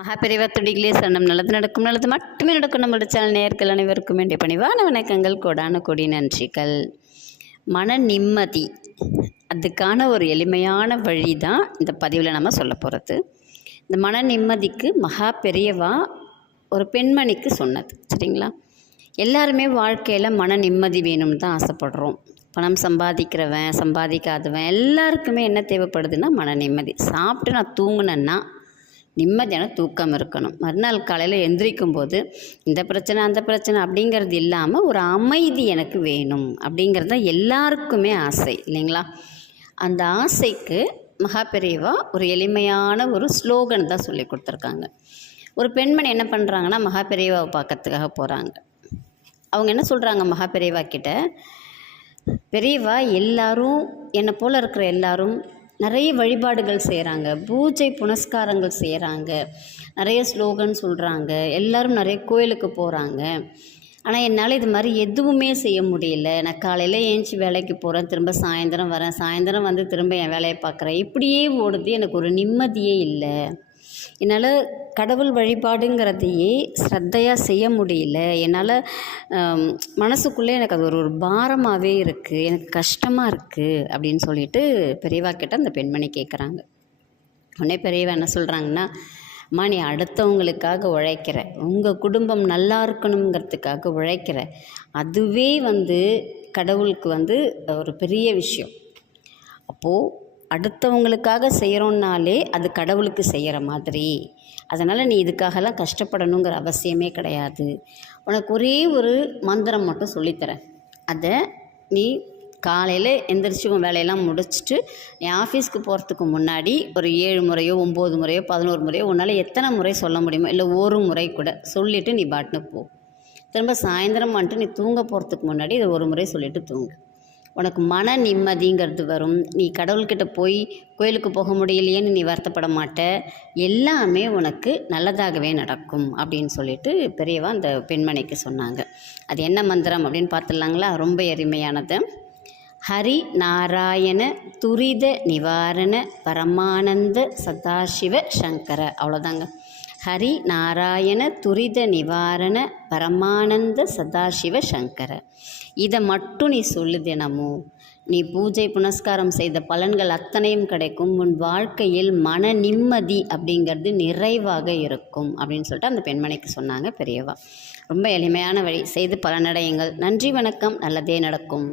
மகாபெரிவா துடிகளே சரணம். நல்லது நடக்கும், நல்லது மட்டுமே நடக்கும். நம்மளோட சேனல் நேயர்கள் அனைவருக்கும் வேண்டிய பணிவான வணக்கங்கள், கோடான கொடி நன்றிகள். மன நிம்மதி, அதுக்கான ஒரு எளிமையான வழி தான் இந்த பதிவில் நம்ம சொல்ல போகிறது. இந்த மன நிம்மதிக்கு மகா பெரியவா ஒரு பெண்மணிக்கு சொன்னது, சரிங்களா? எல்லாருமே வாழ்க்கையில் மன நிம்மதி வேணும்னு தான் ஆசைப்படுறோம். பணம் சம்பாதிக்கிறவன் சம்பாதிக்காதவன் எல்லாருக்குமே என்ன தேவைப்படுதுன்னா மன நிம்மதி. சாப்பிட்டு நான் தூங்கினேன்னா நிம்மதியான தூக்கம் இருக்கணும். மறுநாள் காலையில் எந்திரிக்கும் போது இந்த பிரச்சனை அந்த பிரச்சனை அப்படிங்கிறது இல்லாமல் ஒரு அமைதி எனக்கு வேணும் அப்படிங்கிறது தான் எல்லாருக்குமே ஆசை, இல்லைங்களா? அந்த ஆசைக்கு மகா பெரியவா ஒரு எளிமையான ஒரு ஸ்லோகன் தான் சொல்லி கொடுத்துருக்காங்க. ஒரு பெண்மணி என்ன பண்ணுறாங்கன்னா மகா பெரியவாவை பார்க்கறதுக்காக போகிறாங்க. அவங்க என்ன சொல்கிறாங்க மகா பெரியவா கிட்ட, பெரியவா எல்லாரும் என்னை போல் இருக்கிற எல்லாரும் நிறைய வழிபாடுகள் செய்கிறாங்க, பூஜை புனஸ்காரங்கள் செய்கிறாங்க, நிறைய ஸ்லோகன் சொல்கிறாங்க, எல்லோரும் நிறைய கோயிலுக்கு போகிறாங்க. ஆனால் என்னால் இது மாதிரி எதுவுமே செய்ய முடியல. நான் காலையில் ஏஞ்சி வேலைக்கு போகிறேன், திரும்ப சாயந்தரம் வரேன், சாயந்தரம் வந்து திரும்ப என் வேலையை பார்க்குறேன், இப்படியே ஓடுது. எனக்கு ஒரு நிம்மதியே இல்லை. என்னால் கடவுள் வழிபாடுங்கிறதையே ஸ்ரத்தையாக செய்ய முடியல. என்னால் மனசுக்குள்ளே எனக்கு அது ஒரு பாரமாகவே இருக்குது, எனக்கு கஷ்டமாக இருக்குது அப்படின்னு சொல்லிட்டு பெரியவா கிட்ட அந்த பெண்மணி கேட்குறாங்க. உடனே பெரியவா என்ன சொல்கிறாங்கன்னா, அம்மா நீ அடுத்தவங்களுக்காக உழைக்கிற, உங்கள் குடும்பம் நல்லா இருக்கணுங்கிறதுக்காக உழைக்கிற, அதுவே கடவுளுக்கு ஒரு பெரிய விஷயம். அப்போது அடுத்தவங்களுக்காக செய்கிறோன்னாலே அது கடவுளுக்கு செய்கிற மாதிரி. அதனால் நீ இதுக்காகலாம் கஷ்டப்படணுங்கிற அவசியமே கிடையாது. உனக்கு ஒரே ஒரு மந்திரம் மட்டும் சொல்லித்தரேன். அதை நீ காலையில் எந்திரிச்சு உன் வேலையெல்லாம் முடிச்சுட்டு நீ ஆஃபீஸ்க்கு போகிறதுக்கு முன்னாடி ஒரு 7 முறையோ 9 முறையோ 11 முறையோ உன்னால் எத்தனை முறை சொல்ல முடியுமோ, இல்லை ஒரு முறை கூட சொல்லிவிட்டு நீ பாட்டுன்னு போ. திரும்ப சாயந்தரம் வந்துட்டு நீ தூங்க போகிறதுக்கு முன்னாடி இதை ஒரு முறை சொல்லிவிட்டு தூங்கு. உனக்கு மன நிம்மதிங்கிறது வரும். நீ கடவுள்கிட்ட போய் கோயிலுக்கு போக முடியலையேன்னு நீ வருத்தப்பட மாட்ட. எல்லாமே உனக்கு நல்லதாகவே நடக்கும் அப்படின்னு சொல்லிட்டு பெரியவா அந்த பெண்மணிக்கு சொன்னாங்க. அது என்ன மந்திரம் அப்படின்னு பார்த்துடலாங்களா? ரொம்ப எளிமையானது. ஹரி நாராயண துரித நிவாரண பரமானந்த சதாசிவ சங்கர. அவ்வளோதாங்க. ஹரி நாராயண துரித நிவாரண பரமானந்த சதாசிவ சங்கர. இதை மட்டும் நீ சொல்லு தினமும். நீ பூஜை புனஸ்காரம் செய்த பலன்கள் அத்தனையும் கிடைக்கும். உன் வாழ்க்கையில் மன நிம்மதி அப்படிங்கிறது நிறைவாக இருக்கும் அப்படின்னு சொல்லிட்டு அந்த பெண்மணிக்கு சொன்னாங்க பெரியவா. ரொம்ப எளிமையான வழி, செய்து பலனடையுங்கள். நன்றி, வணக்கம். நல்லதே நடக்கும்.